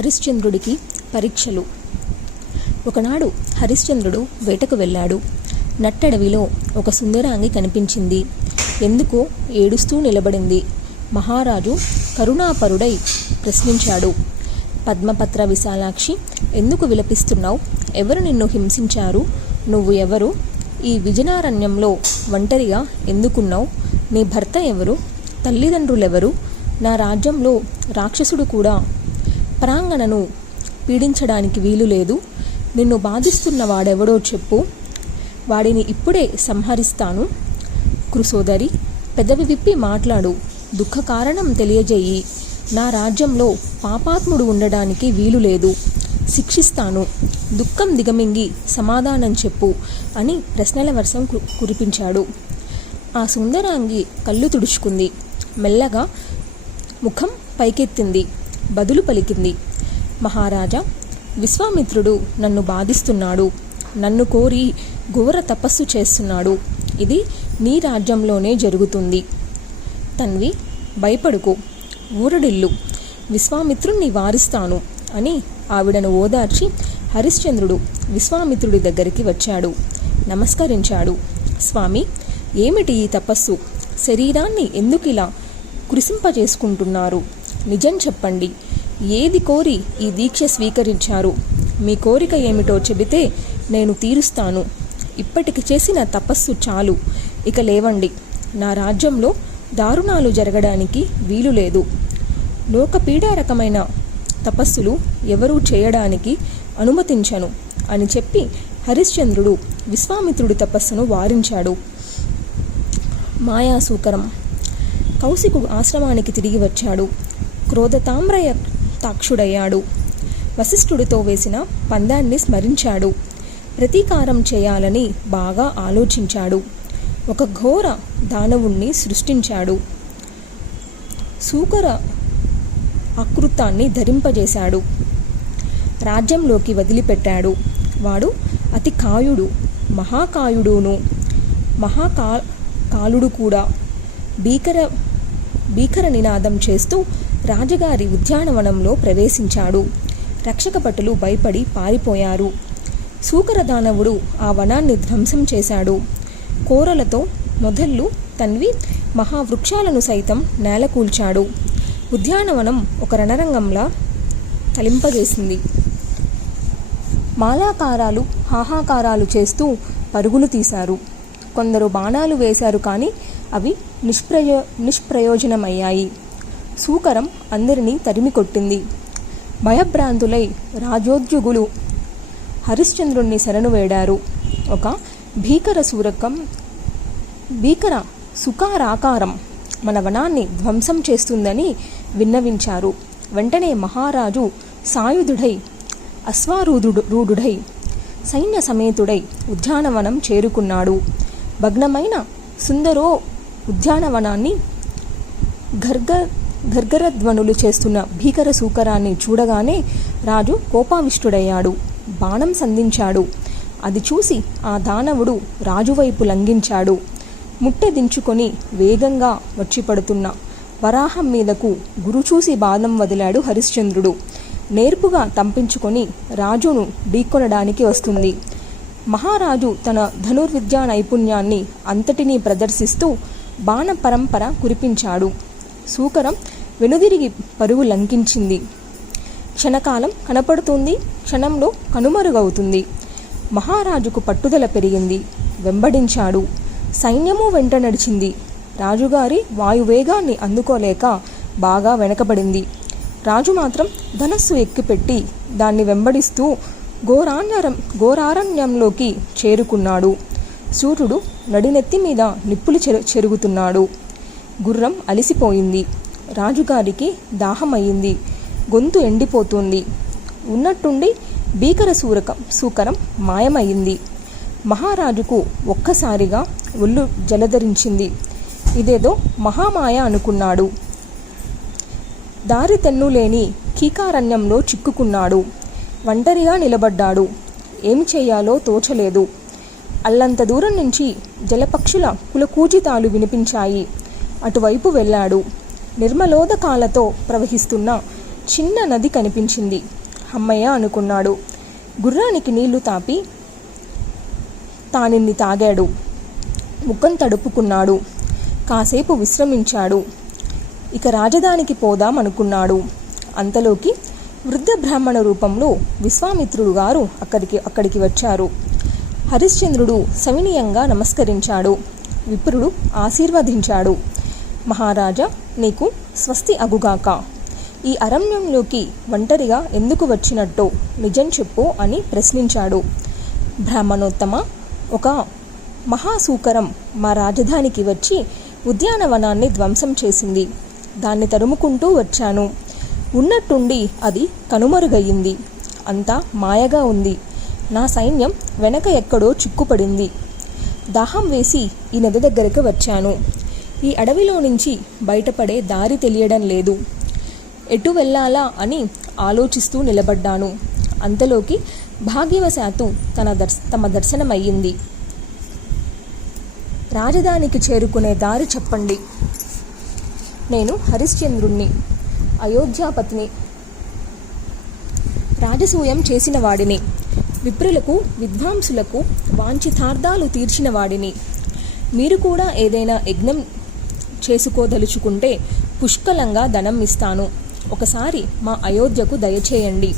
హరిశ్చంద్రుడికి పరీక్షలు. ఒకనాడు హరిశ్చంద్రుడు వేటకు వెళ్ళాడు. నట్టడవిలో ఒక సుందరాంగి కనిపించింది. ఎందుకో ఏడుస్తూ నిలబడింది. మహారాజు కరుణాపరుడై ప్రశ్నించాడు. పద్మపత్ర విశాలాక్షి, ఎందుకు విలపిస్తున్నావు? ఎవరు నిన్ను హింసించారు? నువ్వు ఎవరు? ఈ విజనారణ్యంలో ఒంటరిగా ఎందుకున్నావు? నీ భర్త ఎవరు? తల్లిదండ్రులెవరు? నా రాజ్యంలో రాక్షసుడు కూడా ప్రాంగణను పీడించడానికి వీలు లేదు. నిన్ను బాధిస్తున్న వాడెవడో చెప్పు, వాడిని ఇప్పుడే సంహరిస్తాను. కృసోదరి, పెదవి విప్పి మాట్లాడు, దుఃఖ కారణం తెలియజేయి. నా రాజ్యంలో పాపాత్ముడు ఉండడానికి వీలు లేదు. శిక్షిస్తాను. దుఃఖం దిగమింగి సమాధానం చెప్పు అని ప్రశ్నల వర్షం కురిపించాడు. ఆ సుందరాంగి కళ్ళు తుడుచుకుంది. మెల్లగా ముఖం పైకెత్తింది. బదులు పలికింది. మహారాజా, విశ్వామిత్రుడు నన్ను బాధిస్తున్నాడు. నన్ను కోరి ఘోర తపస్సు చేస్తున్నాడు. ఇది నీ రాజ్యంలోనే జరుగుతుంది. తన్వి, భయపడుకో, ఊరడిల్లు. విశ్వామిత్రుణ్ణి వారిస్తాను అని ఆవిడను ఓదార్చి హరిశ్చంద్రుడు విశ్వామిత్రుడి దగ్గరికి వచ్చాడు. నమస్కరించాడు. స్వామి, ఏమిటి ఈ తపస్సు? శరీరాన్ని ఎందుకిలా కృశింపజేసుకుంటున్నారు? నిజం చెప్పండి. ఏది కోరి ఈ దీక్ష స్వీకరించారు? మీ కోరిక ఏమిటో చెబితే నేను తీరుస్తాను. ఇప్పటికి చేసిన తపస్సు చాలు. ఇక లేవండి. నా రాజ్యంలో దారుణాలు జరగడానికి వీలు లేదు. లోకపీడారకమైన తపస్సులు ఎవరూ చేయడానికి అనుమతించను అని చెప్పి హరిశ్చంద్రుడు విశ్వామిత్రుడి తపస్సును వారించాడు. మాయాసూకరం. కౌశికుడు ఆశ్రమానికి తిరిగి వచ్చాడు. క్రోధతామ్రయ తాక్షుడయ్యాడు. వశిష్ఠుడితో వేసిన పందాన్ని స్మరించాడు. ప్రతీకారం చేయాలని బాగా ఆలోచించాడు. ఒక ఘోర దానవుణ్ణి సృష్టించాడు. సూకర ఆకృతాన్ని ధరింపజేశాడు. రాజ్యంలోకి వదిలిపెట్టాడు. వాడు అతి కాయుడు, మహాకాయుడును, కాలుడు కూడా. భీకర నినాదం చేస్తూ రాజగారి ఉద్యానవనంలో ప్రవేశించాడు. రక్షక భటులు భయపడి పారిపోయారు. సూకరదానవుడు ఆ వనాన్ని ధ్వంసం చేశాడు. కోరలతో మొదళ్ళు తన్వి మహావృక్షాలను సైతం నేలకూల్చాడు. ఉద్యానవనం ఒక రణరంగంలా తలింపజేసింది. మాలాకారాలు, హాహాకారాలు చేస్తూ పరుగులు తీశారు. కొందరు బాణాలు వేశారు, కానీ అవి నిష్ప్రయోజనమయ్యాయి. సూకరం అందరినీ తరిమి కొట్టింది. భయభ్రాంతులై రాజోద్యుగులు హరిశ్చంద్రుణ్ణి శరణు వేడారు. ఒక భీకర సుకారాకారం మన వనాన్ని ధ్వంసం చేస్తుందని విన్నవించారు. వెంటనే మహారాజు సాయుధుడై అశ్వారూఢుడై సైన్య సమేతుడై ఉద్యానవనం చేరుకున్నాడు. భగ్నమైన సుందరో ఉద్యానవనాన్ని గర్గరధ్వనులు చేస్తున్న భీకర సూకరాన్ని చూడగానే రాజు కోపావిష్టుడయ్యాడు. బాణం సంధించాడు. అది చూసి ఆ దానవుడు రాజువైపు లంఘించాడు. ముట్టెదించుకొని వేగంగా వచ్చిపడుతున్న వరాహం మీదకు గురుచూసి బాణం వదిలాడు హరిశ్చంద్రుడు. నేర్పుగా తంపించుకొని రాజును ఢీకొనడానికి వస్తుంది. మహారాజు తన ధనుర్విద్యా నైపుణ్యాన్ని అంతటినీ ప్రదర్శిస్తూ బాణ పరంపర కురిపించాడు. సూకరం వెనుదిరిగి పరుగు లంకించింది. క్షణకాలం కనపడుతుంది, క్షణంలో కనుమరుగవుతుంది. మహారాజుకు పట్టుదల పెరిగింది. వెంబడించాడు. సైన్యము వెంట నడిచింది. రాజుగారి వాయువేగాన్ని అందుకోలేక బాగా వెనకబడింది. రాజు మాత్రం ధనస్సు ఎక్కుపెట్టి దాన్ని వెంబడిస్తూ ఘోరారణ్యంలోకి చేరుకున్నాడు. సూర్యుడు నడినెత్తి మీద నిప్పులు చెరుగుతున్నాడు. గుర్రం అలిసిపోయింది. రాజుగారికి దాహమయ్యింది. గొంతు ఎండిపోతుంది. ఉన్నట్టుండి భీకర సూకరం మాయమయ్యింది. మహారాజుకు ఒక్కసారిగా ఒళ్ళు జలధరించింది. ఇదేదో మహామాయ అనుకున్నాడు. దారి తెన్నులేని కీకారణ్యంలో చిక్కుకున్నాడు. ఒంటరిగా నిలబడ్డాడు. ఏమి చేయాలో తోచలేదు. అల్లంత దూరం నుంచి జలపక్షుల కులకూజితాలు వినిపించాయి. అటువైపు వెళ్ళాడు. నిర్మలోదకాలతో ప్రవహిస్తున్న చిన్న నది కనిపించింది. అమ్మయ్య అనుకున్నాడు. గుర్రానికి నీళ్లు తాపి తానిన్ని తాగాడు. ముఖం తడుపుకున్నాడు. కాసేపు విశ్రమించాడు. ఇక రాజధానికి పోదాం అనుకున్నాడు. అంతలోకి వృద్ధ బ్రాహ్మణ రూపంలో విశ్వామిత్రుడు గారు అక్కడికి వచ్చారు. హరిశ్చంద్రుడు సవినీయంగా నమస్కరించాడు. విప్రుడు ఆశీర్వదించాడు. మహారాజా, నీకు స్వస్తి అగుగాక. ఈ అరణ్యంలోకి ఒంటరిగా ఎందుకు వచ్చినట్టో నిజం చెప్పు అని ప్రశ్నించాడు. బ్రాహ్మణోత్తమ, ఒక మహాసూకరం మా రాజధానికి వచ్చి ఉద్యానవనాన్ని ధ్వంసం చేసింది. దాన్ని తరుముకుంటూ వచ్చాను. ఉన్నట్టుండి అది కనుమరుగయ్యింది. అంతా మాయగా ఉంది. నా సైన్యం వెనక ఎక్కడో చిక్కుపడింది. దాహం వేసి ఈ నది దగ్గరకు వచ్చాను. ఈ అడవిలో నుంచి బయటపడే దారి తెలియడం లేదు. ఎటు వెళ్ళాలా అని ఆలోచిస్తూ నిలబడ్డాను. అంతలోకి భాగ్యవశాత్తు తమ దర్శనమయ్యింది. రాజధానికి చేరుకునే దారి చెప్పండి. నేను హరిశ్చంద్రుణ్ణి, అయోధ్యాపతిని, రాజసూయం చేసిన వాడిని, విప్రులకు విద్వాంసులకు వాంఛితార్థాలు తీర్చిన వాడిని. మీరు కూడా ఏదైనా యజ్ఞం చేసుకోదలుచుకుంటే పుష్కలంగా ధనం ఇస్తాను. ఒకసారి మా అయోధ్యకు దయచేయండి.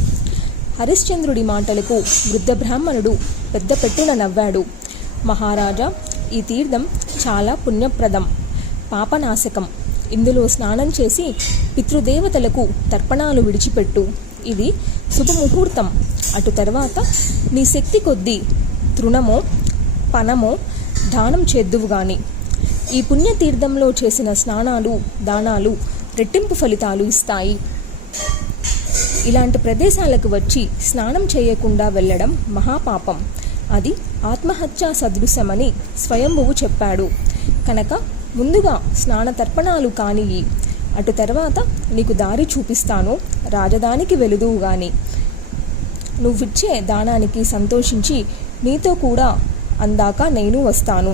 హరిశ్చంద్రుడి మాటలకు వృద్ధ బ్రాహ్మణుడు పెద్ద పెట్టున నవ్వాడు. మహారాజా, ఈ తీర్థం చాలా పుణ్యప్రదం, పాపనాశకం. ఇందులో స్నానం చేసి పితృదేవతలకు తర్పణాలు విడిచిపెట్టు. ఇది శుభముహూర్తం. అటు తర్వాత నీ శక్తి కొద్దీ తృణమో పనమో దానం చేద్దువు గాని. ఈ పుణ్యతీర్థంలో చేసిన స్నానాలు దానాలు రెట్టింపు ఫలితాలు ఇస్తాయి. ఇలాంటి ప్రదేశాలకు వచ్చి స్నానం చేయకుండా వెళ్ళడం మహాపాపం. అది ఆత్మహత్యా సదృశమని స్వయంభువు చెప్పాడు. కనుక ముందుగా స్నాన తర్పణాలు కానియి. అటు తర్వాత నీకు దారి చూపిస్తాను. రాజధానికి వెలుదువు గాని. నువ్విచ్చే దానానికి సంతోషించి నీతో కూడా అందాక నేను వస్తాను.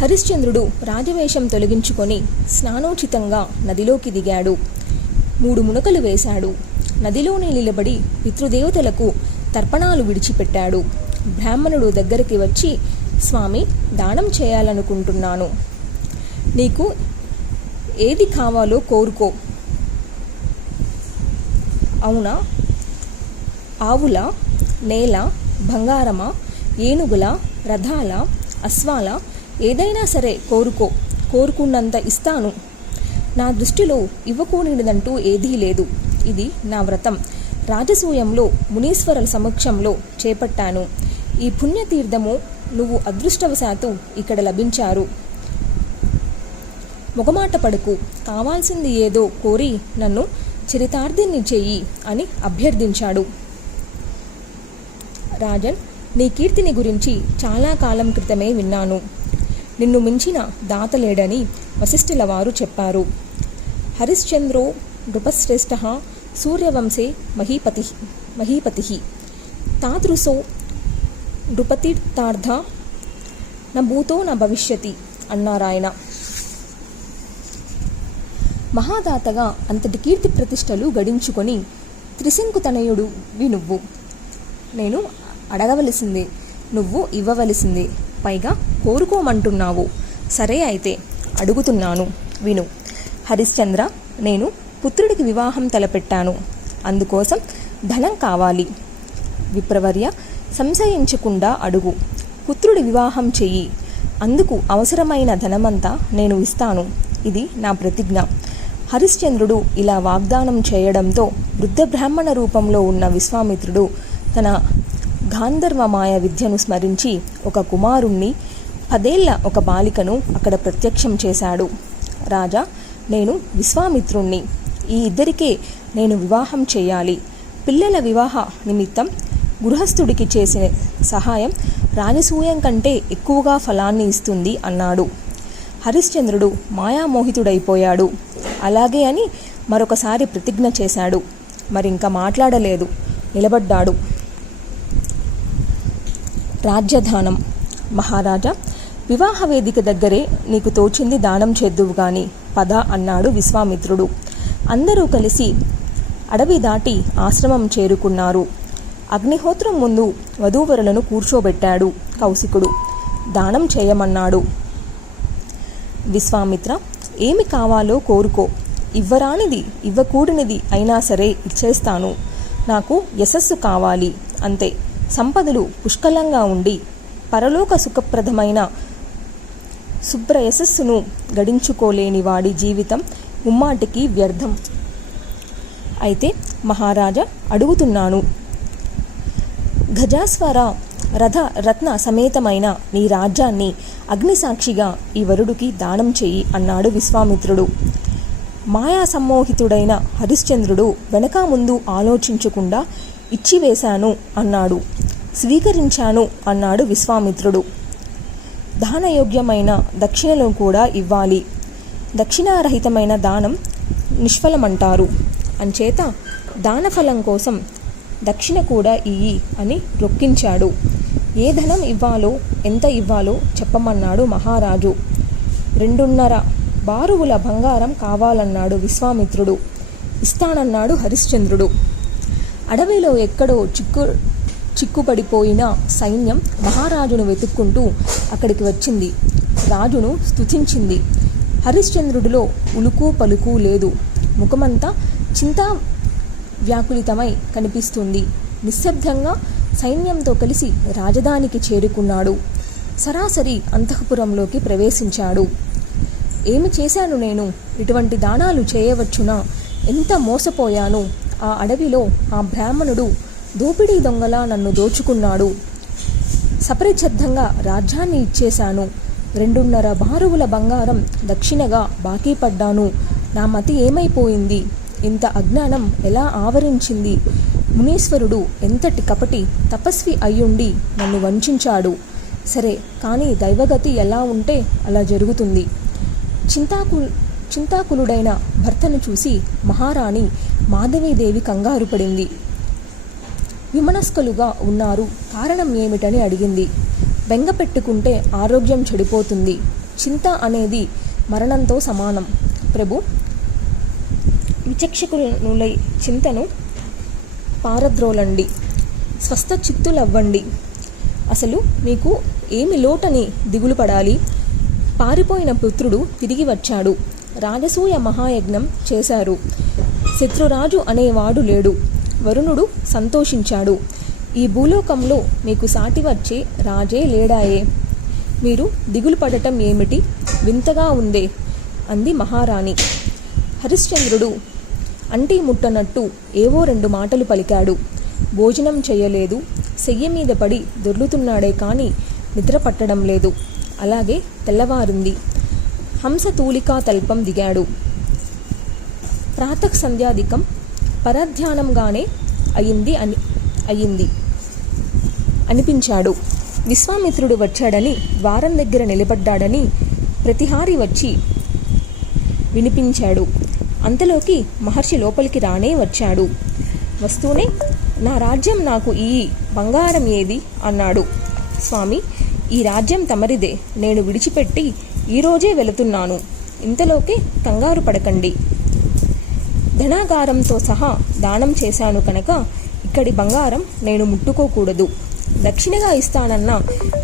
హరిశ్చంద్రుడు రాజవేషం తొలగించుకొని స్నానోచితంగా నదిలోకి దిగాడు. 3 మునకలు వేశాడు. నదిలోనే నిలబడి పితృదేవతలకు తర్పణాలు విడిచిపెట్టాడు. బ్రాహ్మణుడు దగ్గరికి వచ్చి, స్వామి, దానం చేయాలనుకుంటున్నాను. నీకు ఏది కావాలో కోరుకో. అవునా? ఆవుల, నేల, బంగారమా, ఏనుగుల, రథాల, అశ్వాల, ఏదైనా సరే కోరుకున్నంత ఇస్తాను. నా దృష్టిలో ఇవ్వకూడనిదంటూ ఏదీ లేదు. ఇది నా వ్రతం. రాజసూయంలో మునీశ్వరుల సమక్షంలో చేపట్టాను. ఈ పుణ్యతీర్థము నువ్వు అదృష్టవశాత్తు ఇక్కడ లభించారు. మొగమాట పడకు. కావాల్సింది ఏదో కోరి నన్ను చరితార్థిని చెయ్యి అని అభ్యర్థించాడు. రాజన్, నీ కీర్తిని గురించి చాలా కాలం క్రితమే విన్నాను. నిన్ను మించిన దాతలేడని వశిష్ఠుల వారు చెప్పారు. హరిశ్చంద్రో నృపశ్రేష్ఠ సూర్యవంశే మహీపతి తాదృశో నృపతీర్థార్థ న భూతో న భవిష్యతి అన్నారాయన. మహాదాతగా అంతటి కీర్తి ప్రతిష్టలు గడించుకొని త్రిశంకు తనయుడు నువ్వు. నేను అడగవలసింది, నువ్వు ఇవ్వవలసింది, పైగా కోరుకోమంటున్నావు. సరే అయితే అడుగుతున్నాను విను. హరిశ్చంద్ర, నేను పుత్రుడికి వివాహం తలపెట్టాను. అందుకోసం ధనం కావాలి. విప్రవర్య, సంశయించకుండా అడుగు. పుత్రుడి వివాహం చెయ్యి. అందుకు అవసరమైన ధనమంతా నేను ఇస్తాను. ఇది నా ప్రతిజ్ఞ. హరిశ్చంద్రుడు ఇలా వాగ్దానం చేయడంతో వృద్ధ బ్రాహ్మణ రూపంలో ఉన్న విశ్వామిత్రుడు తన గాంధర్వమాయ విద్యను స్మరించి ఒక కుమారుణ్ణి, 10 ఏళ్ల ఒక బాలికను అక్కడ ప్రత్యక్షం చేశాడు. రాజా, నేను విశ్వామిత్రుణ్ణి. ఈ ఇద్దరికే నేను వివాహం చేయాలి. పిల్లల వివాహ నిమిత్తం గృహస్థుడికి చేసిన సహాయం రాజసూయం కంటే ఎక్కువగా ఫలాన్ని ఇస్తుంది అన్నాడు. హరిశ్చంద్రుడు మాయామోహితుడైపోయాడు. అలాగే అని మరొకసారి ప్రతిజ్ఞ చేశాడు. మరింక మాట్లాడలేదు, నిలబడ్డాడు. రాజ్యదానం. మహారాజా, వివాహ వేదిక దగ్గరే నీకు తోచింది దానం చేద్దువు గాని పద అన్నాడు విశ్వామిత్రుడు. అందరూ కలిసి అడవి దాటి ఆశ్రమం చేరుకున్నారు. అగ్నిహోత్రం ముందు వధూవరులను కూర్చోబెట్టాడు కౌశికుడు. దానం చేయమన్నాడు. విశ్వామిత్ర, ఏమి కావాలో కోరుకో, ఇవ్వరానిది ఇవ్వకూడనిది అయినా సరే ఇచ్చేస్తాను. నాకు యశస్సు కావాలి అంతే. సంపదలు పుష్కలంగా ఉండి పరలోక సుఖప్రదమైన శుభ్రయశస్సును గడించుకోలేని వాడి జీవితం ముమ్మాటికి వ్యర్థం. అయితే మహారాజా, అడుగుతున్నాను, గజాస్వర రత్న సమేతమైన నీ రాజ్యాన్ని అగ్నిసాక్షిగా ఈ వరుడికి దానం చెయ్యి అన్నాడు విశ్వామిత్రుడు. మాయా సమ్మోహితుడైన హరిశ్చంద్రుడు వెనక ముందు ఆలోచించకుండా ఇచ్చివేశాను అన్నాడు. స్వీకరించాను అన్నాడు విశ్వామిత్రుడు. దానయోగ్యమైన దక్షిణలను కూడా ఇవ్వాలి. దక్షిణారహితమైన దానం నిష్ఫలమంటారు. అంచేత దానఫలం కోసం దక్షిణ కూడా ఇయ్యి అని రొక్కించాడు. ఏ ధనం ఇవ్వాలో ఎంత ఇవ్వాలో చెప్పమన్నాడు మహారాజు. 2.5 బారువుల బంగారం కావాలన్నాడు విశ్వామిత్రుడు. ఇస్తానన్నాడు హరిశ్చంద్రుడు. అడవిలో ఎక్కడో చిక్కుపడిపోయిన సైన్యం మహారాజును వెతుక్కుంటూ అక్కడికి వచ్చింది. రాజును స్తుతించింది. హరిశ్చంద్రుడిలో ఉలుకు పలుకు లేదు. ముఖమంతా చింతా వ్యాకులితమై కనిపిస్తుంది. నిశ్శబ్దంగా సైన్యంతో కలిసి రాజధానికి చేరుకున్నాడు. సరాసరి అంతఃపురంలోకి ప్రవేశించాడు. ఏమి చేశాను నేను? ఇటువంటి దానాలు చేయవచ్చునా? ఎంత మోసపోయాను! ఆ అడవిలో ఆ బ్రాహ్మణుడు దోపిడీ దొంగలా నన్ను దోచుకున్నాడు. సపరిచ్ఛిద్దంగా రాజ్యాన్ని ఇచ్చేశాను. 2.5 బారువుల బంగారం దక్షిణగా బాకీ పడ్డాను. నా మతి ఏమైపోయింది? ఇంత అజ్ఞానం ఎలా ఆవరించింది? మునీశ్వరుడు ఎంతటి కపటి తపస్వి అయ్యుండి నన్ను వంచాడు. సరే, కానీ దైవగతి ఎలా ఉంటే అలా జరుగుతుంది. చింతాకులుడైన భర్తను చూసి మహారాణి మాధవీదేవి కంగారు పడింది. విమనస్కులుగా ఉన్నారు, కారణం ఏమిటని అడిగింది. బెంగ పెట్టుకుంటే ఆరోగ్యం చెడిపోతుంది. చింత అనేది మరణంతో సమానం. ప్రభు, విచక్షకులై చింతను పారద్రోలండి, స్వస్థ చిత్తులవ్వండి. అసలు మీకు ఏమి లోటని దిగులు పడాలి? పారిపోయిన పుత్రుడు తిరిగి వచ్చాడు. రాజసూయ మహాయజ్ఞం చేశారు. శత్రురాజు అనేవాడు లేడు. వరుణుడు సంతోషించాడు. ఈ భూలోకంలో మీకు సాటి వచ్చే రాజే లేడాయే. మీరు దిగులు పడటం ఏమిటి? వింతగా ఉందే అంది మహారాణి. హరిశ్చంద్రుడు అంటీ ముట్టనట్టు ఏవో 2 మాటలు పలికాడు. భోజనం చెయ్యలేదు. సెయ్య మీద పడి దొర్లుతున్నాడే కానీ నిద్ర పట్టడం లేదు. అలాగే తెల్లవారింది. హంసతూలికా తల్పం దిగాడు. ప్రాతః సంధ్యాధికం పరధ్యానంగానే అయింది అనిపించాడు. విశ్వామిత్రుడు వచ్చాడని ద్వారం దగ్గర నిలబడ్డాడని ప్రతిహారి వచ్చి వినిపించాడు. అంతలోకి మహర్షి లోపలికి రానే వచ్చాడు. వస్తూనే, నా రాజ్యం నాకు ఈ బంగారం ఏది అన్నాడు. స్వామి, ఈ రాజ్యం తమరిదే. నేను విడిచిపెట్టి ఈరోజే వెళుతున్నాను. ఇంతలోకే కంగారు పడకండి. ధనాగారంతో సహా దానం చేశాను కనుక ఇక్కడి బంగారం నేను ముట్టుకోకూడదు. దక్షిణగా ఇస్తానన్న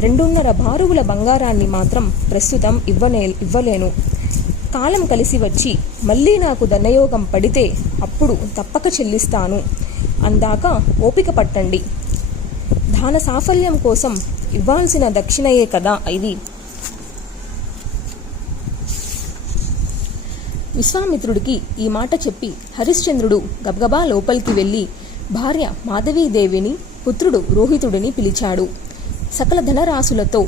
2.5 బారువుల బంగారాన్ని మాత్రం ప్రస్తుతం ఇవ్వలేను. కాలం కలిసి వచ్చి మళ్ళీ నాకు ధనయోగం పడితే అప్పుడు తప్పక చెల్లిస్తాను. అందాక ఓపిక పట్టండి. దాన సాఫల్యం కోసం ఇవ్వాల్సిన దక్షిణయే కదా ఇది. విశ్వామిత్రుడికి ఈ మాట చెప్పి హరిశ్చంద్రుడు గబగబా లోపలికి వెళ్ళి భార్య మాధవీదేవిని, పుత్రుడు రోహితుడిని పిలిచాడు. సకల ధనరాశులతో,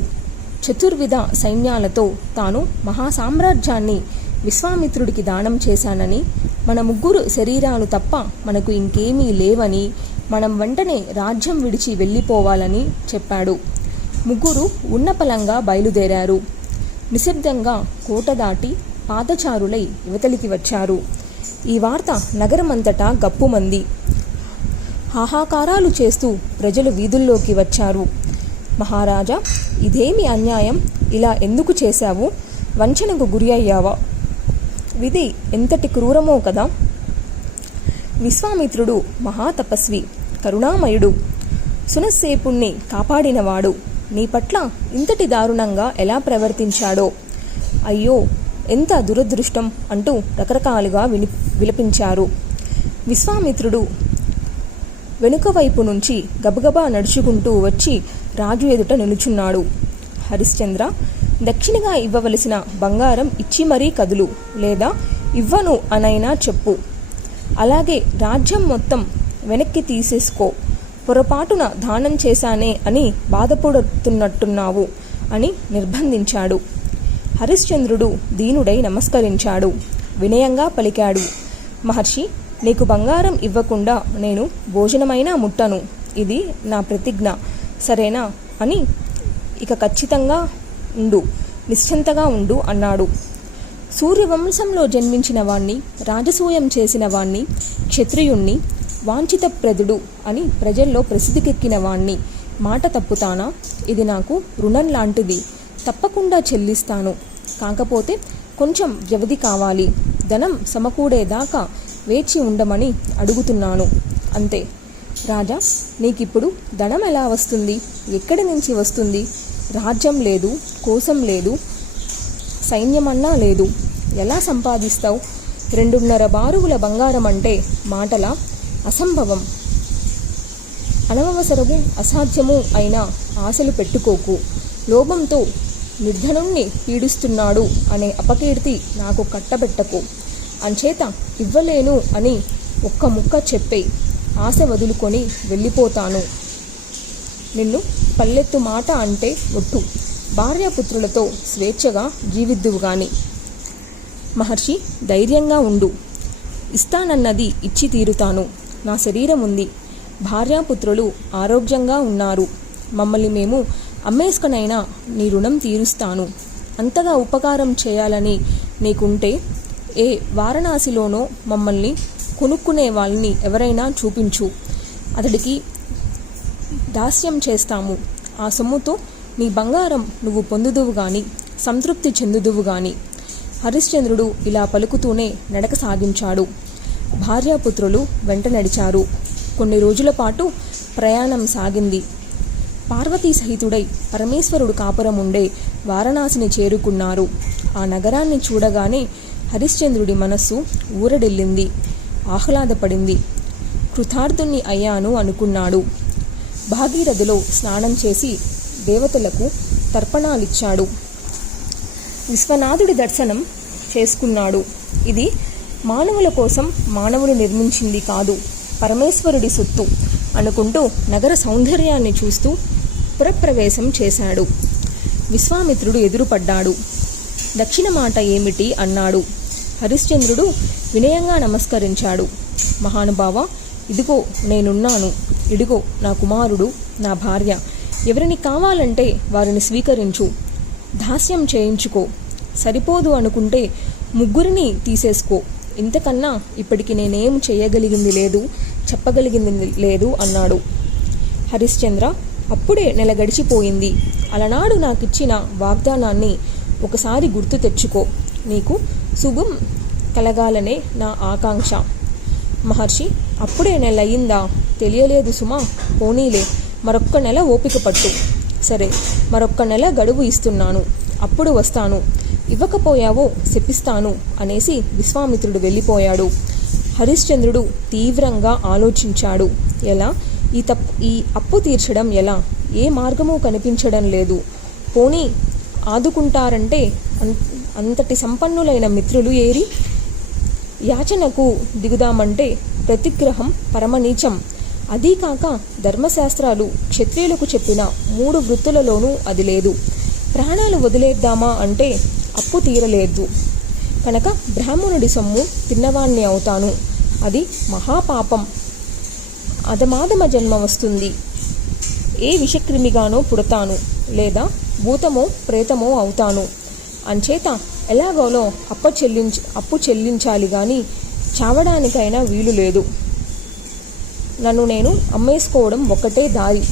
చతుర్విధ సైన్యాలతో తాను మహాసామ్రాజ్యాన్ని విశ్వామిత్రుడికి దానం చేశానని, మన 3 శరీరాలు తప్ప మనకు ఇంకేమీ లేవని, మనం వెంటనే రాజ్యం విడిచి వెళ్ళిపోవాలని చెప్పాడు. 3 ఉన్నపలంగా బయలుదేరారు. నిశ్శబ్దంగా కోట దాటి పాదచారులై యువతలికి వచ్చారు. ఈ వార్త నగరమంతటా గప్పుమంది. హాహాకారాలు చేస్తూ ప్రజలు వీధుల్లోకి వచ్చారు. మహారాజా, ఇదేమి అన్యాయం? ఇలా ఎందుకు చేశావు? వంచనకు గురి అయ్యావా? విధి ఎంతటి క్రూరమో కదా. విశ్వామిత్రుడు మహాతపస్వి, కరుణామయుడు, సునస్సేపుణ్ణి కాపాడినవాడు నీ పట్ల ఇంతటి దారుణంగా ఎలా ప్రవర్తించాడో, అయ్యో ఎంత దురదృష్టం అంటూ రకరకాలుగా విలపించారు. విశ్వామిత్రుడు వెనుక వైపు నుంచి గబగబా నడుచుకుంటూ వచ్చి రాజు ఎదుట నిలుచున్నాడు. హరిశ్చంద్ర, దక్షిణగా ఇవ్వవలసిన బంగారం ఇచ్చి మరీ కదులు, లేదా ఇవ్వను అనైనా చెప్పు. అలాగే రాజ్యం మొత్తం వెనక్కి తీసేసుకో. పొరపాటున దానం చేశానే అని బాధపడుతున్నట్టున్నావు అని నిర్బంధించాడు. హరిశ్చంద్రుడు దీనుడై నమస్కరించాడు. వినయంగా పలికాడు, మహర్షి, నీకు బంగారం ఇవ్వకుండా నేను భోజనమైనా ముట్టను. ఇది నా ప్రతిజ్ఞ, సరేనా అని. ఇక ఖచ్చితంగా ఉండు, నిశ్చింతగా ఉండు అన్నాడు. సూర్యవంశంలో జన్మించిన వాణ్ణి, రాజసూయం చేసిన వాణ్ణి, క్షత్రియుణ్ణి, వాంఛితప్రదుడు అని ప్రజల్లో ప్రసిద్ధికెక్కిన వాణ్ణి మాట తప్పుతానా? ఇది నాకు రుణం లాంటిది, తప్పకుండా చెల్లిస్తాను. కాకపోతే కొంచెం వ్యవధి కావాలి. ధనం సమకూడేదాకా వేచి ఉండమని అడుగుతున్నాను అంతే. రాజా, నీకిప్పుడు ధనం ఎలా వస్తుంది? ఎక్కడి నుంచి వస్తుంది? రాజ్యం లేదు, కోశం లేదు, సైన్యమన్నా లేదు. ఎలా సంపాదిస్తావు? 2.5 బారువుల బంగారం అంటే మాటలా? అసంభవం. అనవసరము, అసాధ్యము అయిన ఆశలు పెట్టుకోకు. లోభంతో నిర్ధనుణ్ణి పీడిస్తున్నాడు అనే అపకీర్తి నాకు కట్టబెట్టకు. అంచేత ఇవ్వలేను అని ఒక్క ముక్క చెప్పే, ఆశ వదులుకొని వెళ్ళిపోతాను. నిన్ను పల్లెత్తు మాట అంటే ఒట్టు. భార్యాపుత్రులతో స్వేచ్ఛగా జీవిద్దువు గాని. మహర్షి, ధైర్యంగా ఉండు. ఇస్తానన్నది ఇచ్చి తీరుతాను. నా శరీరం ఉంది, భార్యాపుత్రులు ఆరోగ్యంగా ఉన్నారు. మమ్మల్ని మేము అమ్మేసుకనైనా నీ రుణం తీరుస్తాను. అంతగా ఉపకారం చేయాలని నీకుంటే ఏ వారణాసిలోనో మమ్మల్ని కొనుక్కునే వాళ్ళని ఎవరైనా చూపించు. అతడికి దాస్యం చేస్తాము. ఆ సొమ్ముతో నీ బంగారం నువ్వు పొందుదువు గాని, సంతృప్తి చెందుదువు గాని. హరిశ్చంద్రుడు ఇలా పలుకుతూనే నడక సాగించాడు. భార్యాపుత్రులు వెంట నడిచారు. కొన్ని రోజుల పాటు ప్రయాణం సాగింది. పార్వతీ సహితుడై పరమేశ్వరుడు కాపురం ఉండే వారణాసిని చేరుకున్నారు. ఆ నగరాన్ని చూడగానే హరిశ్చంద్రుడి మనస్సు ఊరడెళ్ళింది, ఆహ్లాదపడింది. కృతార్థుణ్ణి అయ్యాను అనుకున్నాడు. భాగీరథిలో స్నానం చేసి దేవతలకు తర్పణాలిచ్చాడు. విశ్వనాథుడి దర్శనం చేసుకున్నాడు. ఇది మానవుల కోసం మానవులు నిర్మించింది కాదు, పరమేశ్వరుడి సొత్తు అనుకుంటూ నగర సౌందర్యాన్ని చూస్తూ పురప్రవేశం చేశాడు. విశ్వామిత్రుడు ఎదురుపడ్డాడు. దక్షిణ మాట ఏమిటి అన్నాడు. హరిశ్చంద్రుడు వినయంగా నమస్కరించాడు. మహానుభావ, ఇదిగో నేనున్నాను. ఇదిగో నా కుమారుడు, నా భార్య. ఎవరిని కావాలంటే వారిని స్వీకరించు. దాస్యం చేయించుకో. సరిపోదు అనుకుంటే 3 తీసేసుకో. ఇంతకన్నా ఇప్పటికి నేనేం చేయగలిగింది లేదు, చెప్పగలిగింది లేదు అన్నాడు. హరిశ్చంద్ర, అప్పుడే నెల గడిచిపోయింది. అలనాడు నాకిచ్చిన వాగ్దానాన్ని ఒకసారి గుర్తు తెచ్చుకో. నీకు శుభం కలగాలనే నా ఆకాంక్ష. మహర్షి, అప్పుడే నెల అయిందా? తెలియలేదు సుమా. పోనీలే, మరొక్క నెల ఓపిక పట్టు. సరే, మరొక్క నెల గడువు ఇస్తున్నాను, అప్పుడు వస్తాను. ఇవ్వకపోయావో శపిస్తాను అనేసి విశ్వామిత్రుడు వెళ్ళిపోయాడు. హరిశ్చంద్రుడు తీవ్రంగా ఆలోచించాడు. ఎలా? ఈ అప్పు తీర్చడం ఎలా? ఏ మార్గమూ కనిపించడం లేదు. పోనీ ఆదుకుంటారంటే అంతటి సంపన్నులైన మిత్రులు ఏరి? యాచనకు దిగుదామంటే ప్రతిగ్రహం పరమనీచం. అదీకాక ధర్మశాస్త్రాలు క్షత్రియులకు చెప్పిన 3 వృత్తులలోనూ అది లేదు. ప్రాణాలు వదిలేద్దామా అంటే అప్పు తీరలేదు కనుక బ్రాహ్మణుడి సొమ్ము తిన్నవాణ్ణి అవుతాను. అది మహాపాపం. అధమాధమ జన్మ వస్తుంది. ఏ విషక్రిమిగానో పుడతాను, లేదా భూతమో ప్రేతమో అవుతాను. అంచేత ఎలాగోలో అప్పు చెల్లించాలి గాని చావడానికైనా వీలు లేదు. నన్ను నేను అమ్మేసుకోవడం ఒక్కటే దారి.